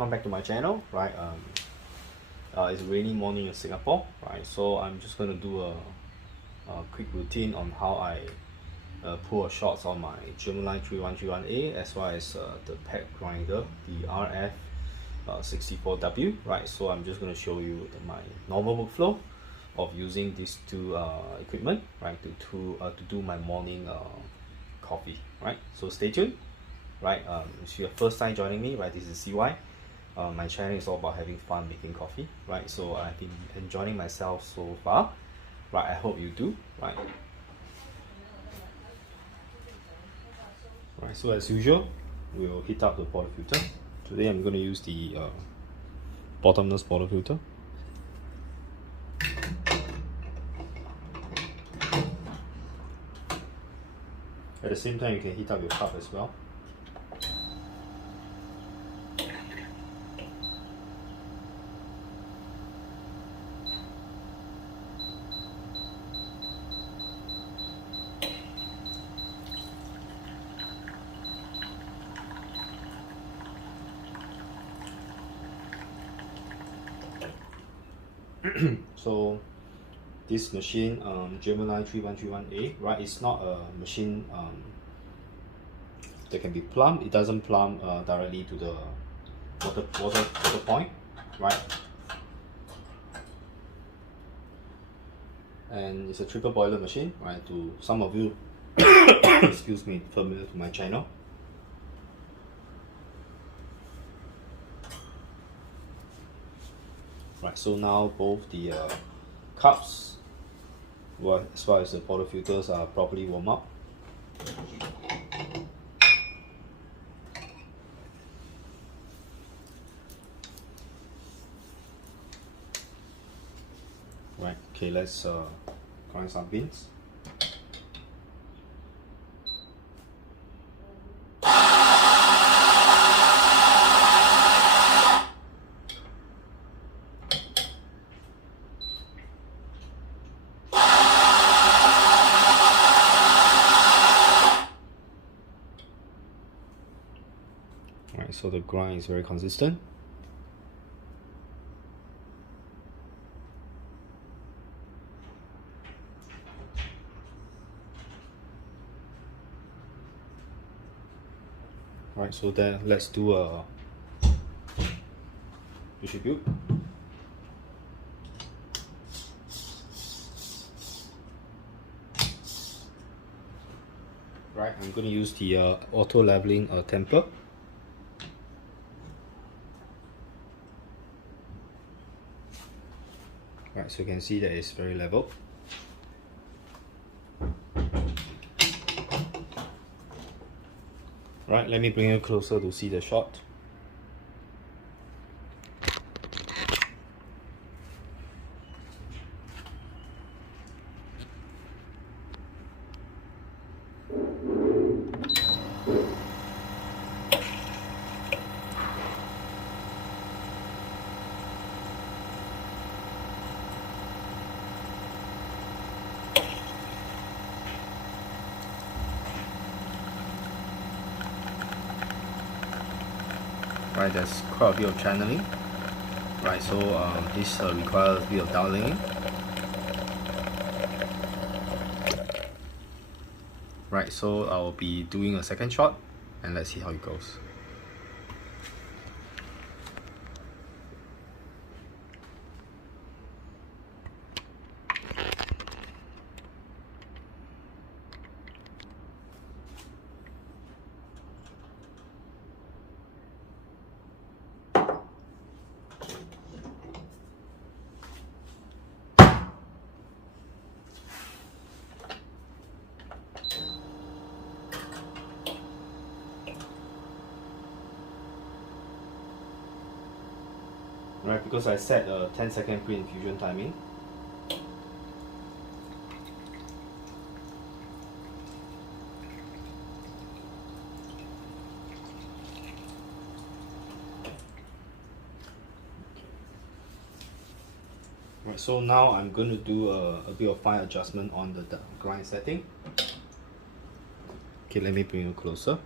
welcome back to my channel. Right, it's a rainy morning in Singapore. Right, so I'm just going to do a quick routine on how I pull a shots on my Gemilai 3131A, as well as the pack grinder, the RF64W. Right, so I'm just going to show you my normal workflow of using these two equipment, right, to do my morning coffee. Right, so stay tuned. Right, if you're first time joining me, right, this is CY. My channel is all about having fun making coffee. Right, so I've been enjoying myself so far. Right, I hope you do. Right. Right, so as usual, we'll heat up the portafilter. Today I'm going to use the bottomless portafilter. At the same time, you can heat up your cup as well. So this machine, Gemilai 3131A, right, it's not a machine that can be plumbed. It doesn't plumb directly to the water point, right? And it's a triple boiler machine, right? To some of you, excuse me, familiar to my channel. Right, so now both the cups, as well as the portafilters, are properly warmed up. Right, okay, let's grind some beans. Right, so the grind is very consistent. Right, so then let's do a distribute. Right, I'm going to use the auto leveling temper. Right, so you can see that it's very level. Right, let me bring you closer to see the shot. Right, there's quite a bit of channeling. Right, so this requires a bit of downlinking. Right, so I'll be doing a second shot, and let's see how it goes. Right, because I set a 10-second pre-infusion timing. Right, so now I'm going to do a bit of fine adjustment on the grind setting. Okay, let me bring you closer.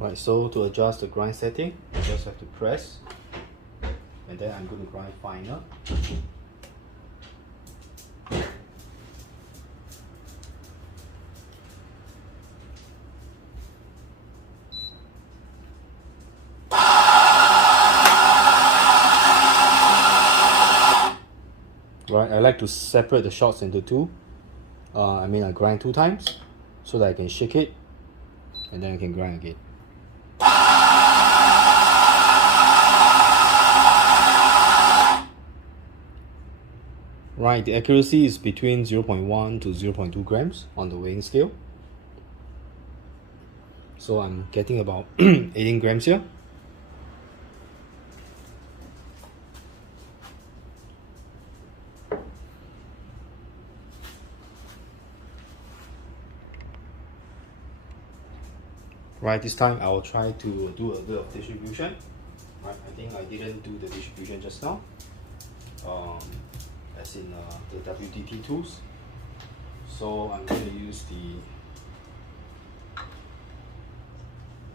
Right, so to adjust the grind setting, you just have to press, and then I'm going to grind finer. Right, I like to separate the shots into two. I grind 2 times so that I can shake it and then I can grind again. Right, the accuracy is between 0.1 to 0.2 grams on the weighing scale. So I'm getting about 18 grams here. Right, this time I will try to do a bit of distribution. Right, I think I didn't do the distribution just now, as in the WDT tools. So I'm going to use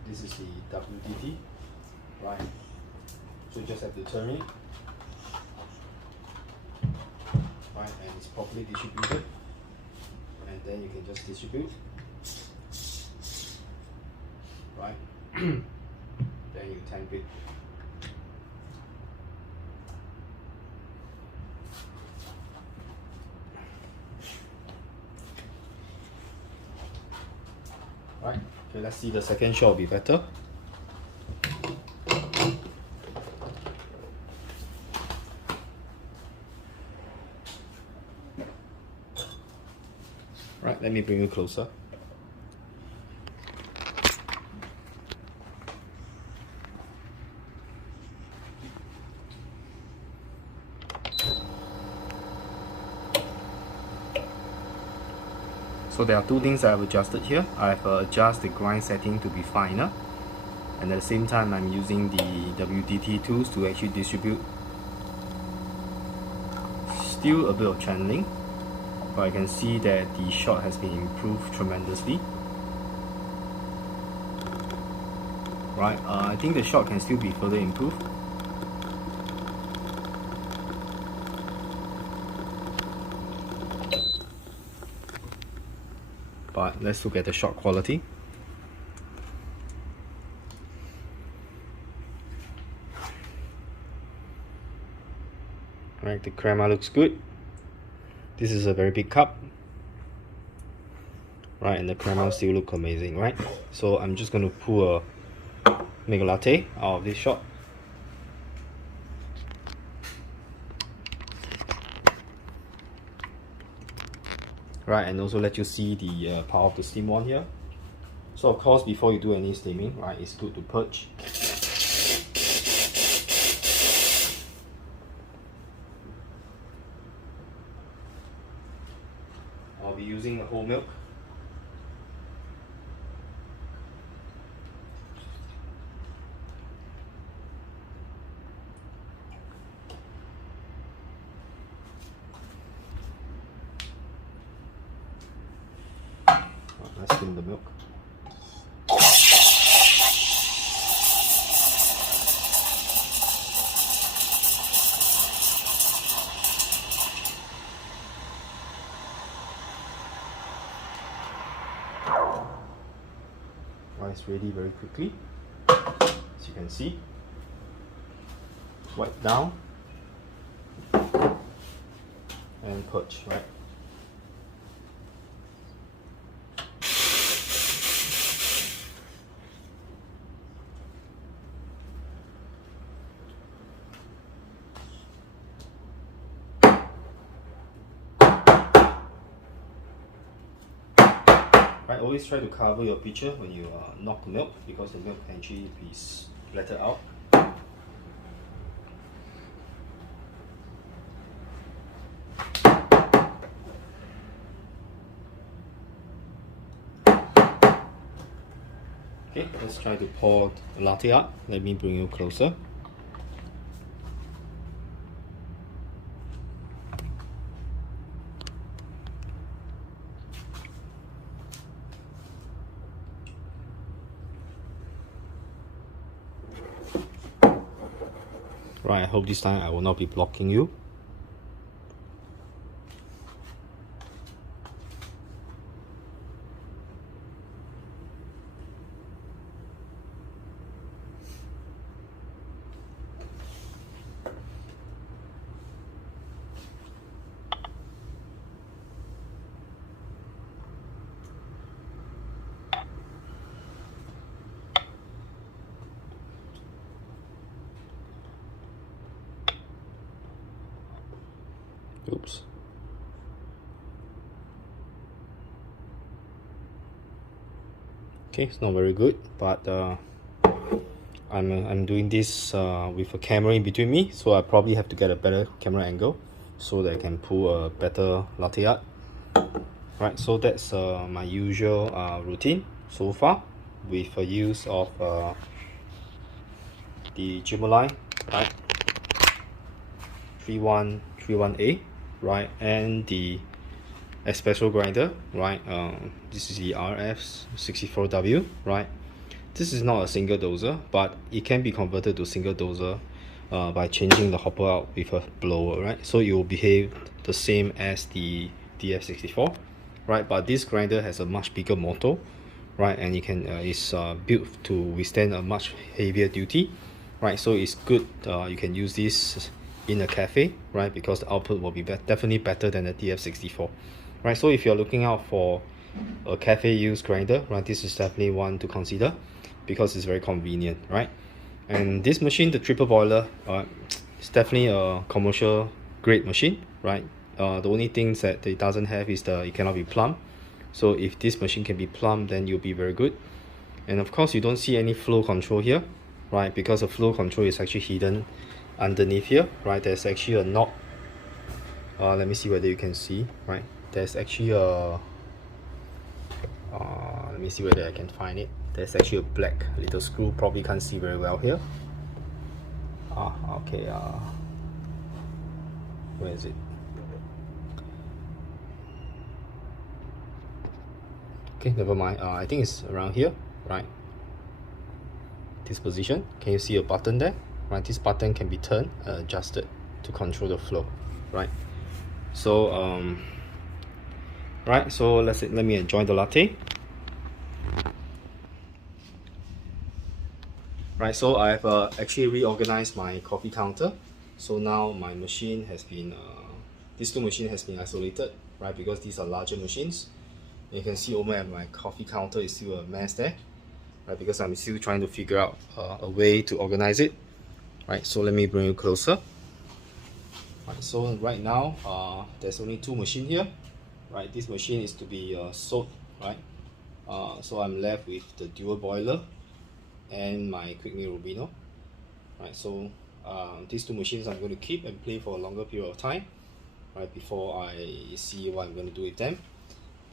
this is the WDT, right? So you just have to turn it, right, and it's properly distributed, and then you can just distribute. Right, then you tamp it. Right, okay, let's see, the second shot will be better. Right, let me bring you closer. So there are 2 things I have adjusted here. I have adjusted the grind setting to be finer, and at the same time I'm using the WDT tools to actually distribute. Still a bit of channeling, but I can see that the shot has been improved tremendously. Right, I think the shot can still be further improved. But let's look at the shot quality. Right, the crema looks good. This is a very big cup. Right, and the crema still look amazing, right? So I'm just going to make a latte out of this shot. Right, and also let you see the power of the steam one here. So of course, before you do any steaming, right, it's good to purge. I'll be using the whole milk. Let's steam the milk. It's ready very quickly, as you can see. Wipe down and purge, right? Right, always try to cover your pitcher when you knock the milk, because the milk can actually be splattered out. Okay, let's try to pour the latte out. Let me bring you closer. Right, I hope this time I will not be blocking you. Oops. Okay, it's not very good, but I'm doing this with a camera in between me, so I probably have to get a better camera angle so that I can pull a better latte art. Right, so that's my usual routine so far, with the use of the Gemilai, right, 3131A, right, and the espresso grinder, right. This is the RF64W, right. This is not a single doser, but it can be converted to single doser by changing the hopper out with a blower, right. So it will behave the same as the DF64, right, but this grinder has a much bigger motor, right, and it can is built to withstand a much heavier duty, right. So it's good, you can use this in a cafe, right, because the output will be definitely better than the DF64, right. So if you're looking out for a cafe use grinder, right, this is definitely one to consider because it's very convenient, right. And this machine, the triple boiler, it's definitely a commercial grade machine, right. The only things that it doesn't have is it cannot be plumbed. So if this machine can be plumbed, then you'll be very good. And of course you don't see any flow control here, right, because the flow control is actually hidden underneath here, right. There's actually a knob. Let me see whether you can see, right. There's actually a let me see whether I can find it. There's actually a black little screw, probably can't see very well here. Okay, where is it? Okay, never mind. I think it's around here, right. This position, can you see a button there, right? This button can be turned, adjusted to control the flow, right. So right, so let me enjoy the latte. Right, so I've actually reorganized my coffee counter. So now my machine has been these two machines has been isolated, right, because these are larger machines. You can see over at my coffee counter is still a mess there, right, because I'm still trying to figure out a way to organize it, right. So let me bring you closer. Right, so right now there's only two machines here, right. This machine is to be sold, right. So I'm left with the dual boiler and my quick meal Rubino, right. So these two machines I'm going to keep and play for a longer period of time, right, before I see what I'm going to do with them,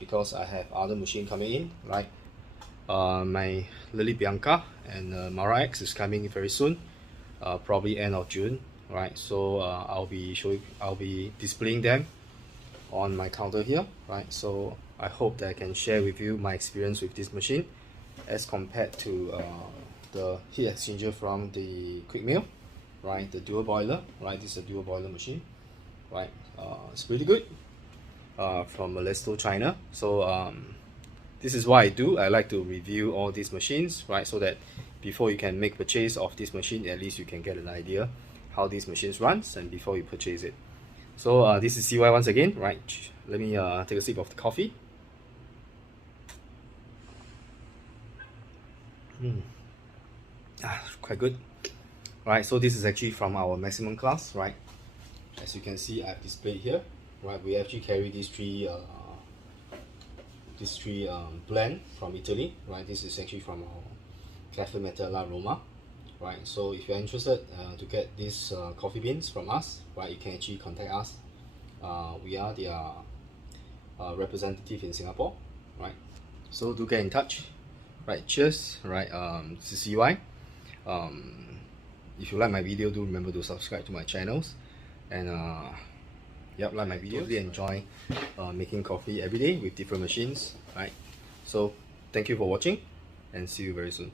because I have other machine coming in, right. My Lily Bianca and Mara X is coming very soon, probably end of June, right. So I'll be displaying them on my counter here, right. So I hope that I can share with you my experience with this machine as compared to the heat exchanger from the quick meal, right, the dual boiler, right. This is a dual boiler machine, right. It's pretty good, from Molesto, China. So this is what I do. I like to review all these machines, right, so that before you can make purchase of this machine, at least you can get an idea how these machines runs and before you purchase it. So this is CY once again, right. Let me take a sip of the coffee. Quite good, right. So this is actually from our maximum class, right. As you can see, I've displayed here, right. We actually carry these three blend from Italy, right. This is actually from our Cafe Metella Roma, right. So if you're interested to get these coffee beans from us, right, you can actually contact us. We are their representative in Singapore, right. So do get in touch, right. Cheers, right. This is CY. If you like my video, do remember to subscribe to my channels, and yep, like my video. Totally enjoy making coffee every day with different machines, right. So thank you for watching and see you very soon.